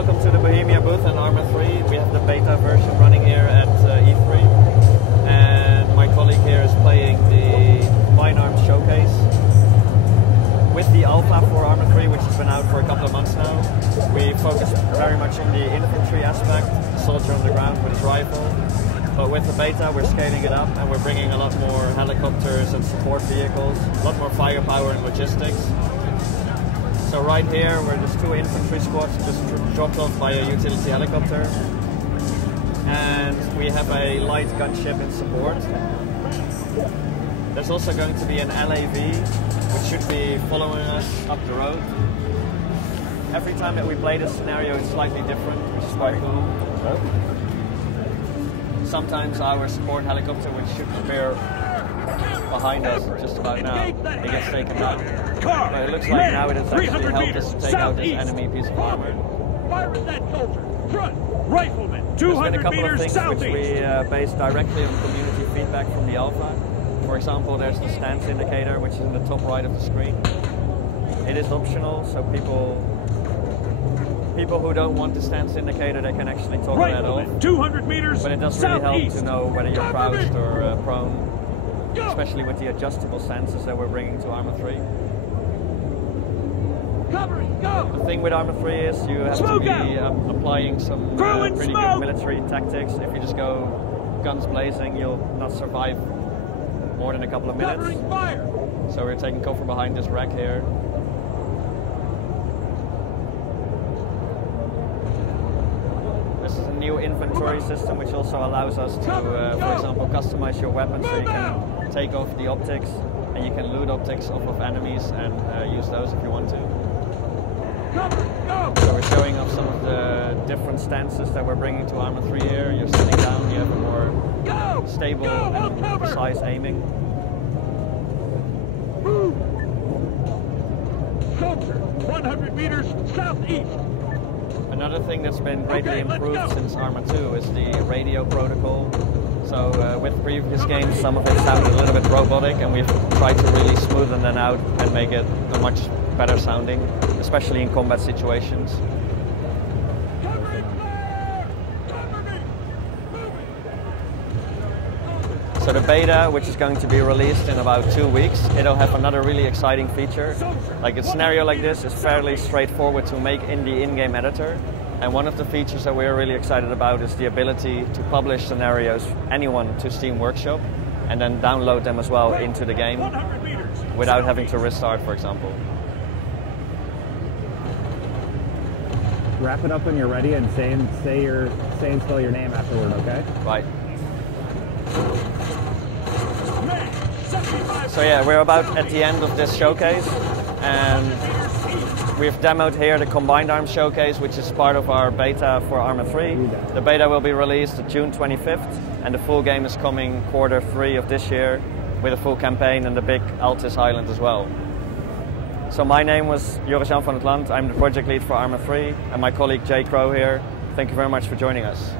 welcome to the Bohemia booth in Arma 3. We have the beta version running here at E3. And my colleague here is playing the Combined Arms Showcase. With the alpha for Arma 3, which has been out for a couple of months now, we focus very much on the infantry aspect, the soldier on the ground with his rifle. But with the beta, we're scaling it up and we're bringing a lot more helicopters and support vehicles, a lot more firepower and logistics. So right here, where there's 2 infantry squads just dropped off by a utility helicopter. And we have a light gunship in support. There's also going to be an LAV, which should be following us up the road. Every time that we play this scenario, it's slightly different, which is quite cool. Sometimes our support helicopter, which should appear behind us just about now, it gets taken out. But it looks like now it has actually helped us take out this enemy piece of armor. Fire at that soldier. Front. Rifleman. 200 There's been a couple of things southeast. which we based directly on community feedback from the alpha. For example, there's the stance indicator, which is in the top right of the screen. It is optional, so people who don't want the stance indicator, they can actually toggle that off. 200 meters. But it does really help to know whether you're crouched or prone, especially with the adjustable stances that we're bringing to Arma 3. The thing with Arma 3 is you have to be applying some pretty good military tactics. If you just go guns blazing, you'll not survive more than a couple of minutes. So we're taking cover behind this wreck here. This is a new inventory system which also allows us to, for example, customize your weapon so you can take off the optics and you can loot optics off of enemies and use those if you want to. So we're showing off some of the different stances that we're bringing to Arma 3 here. You're sitting down, you have a more stable and precise aiming. Soldier, 100 meters southeast. Another thing that's been greatly improved since Arma 2 is the radio protocol. So with previous games, some of it sounded a little bit robotic, and we've tried to really smoothen that out and make it a much better sounding, especially in combat situations. So the beta, which is going to be released in about 2 weeks, it'll have another really exciting feature. Like a scenario like this is fairly straightforward to make in the in-game editor. And one of the features that we're really excited about is the ability to publish scenarios, anyone, to Steam Workshop, and then download them as well into the game without having to restart, for example. Wrap it up when you're ready and say and spell your name afterward, okay? Right. So yeah, we're about at the end of this showcase, and we've demoed here the Combined Arms Showcase, which is part of our beta for Arma 3. The beta will be released June 25th, and the full game is coming Q3 of this year with a full campaign and the big Altis Island as well. So my name was Joris-Jan van het Land. I'm the project lead for Arma 3, and my colleague Jay Crow here. Thank you very much for joining us.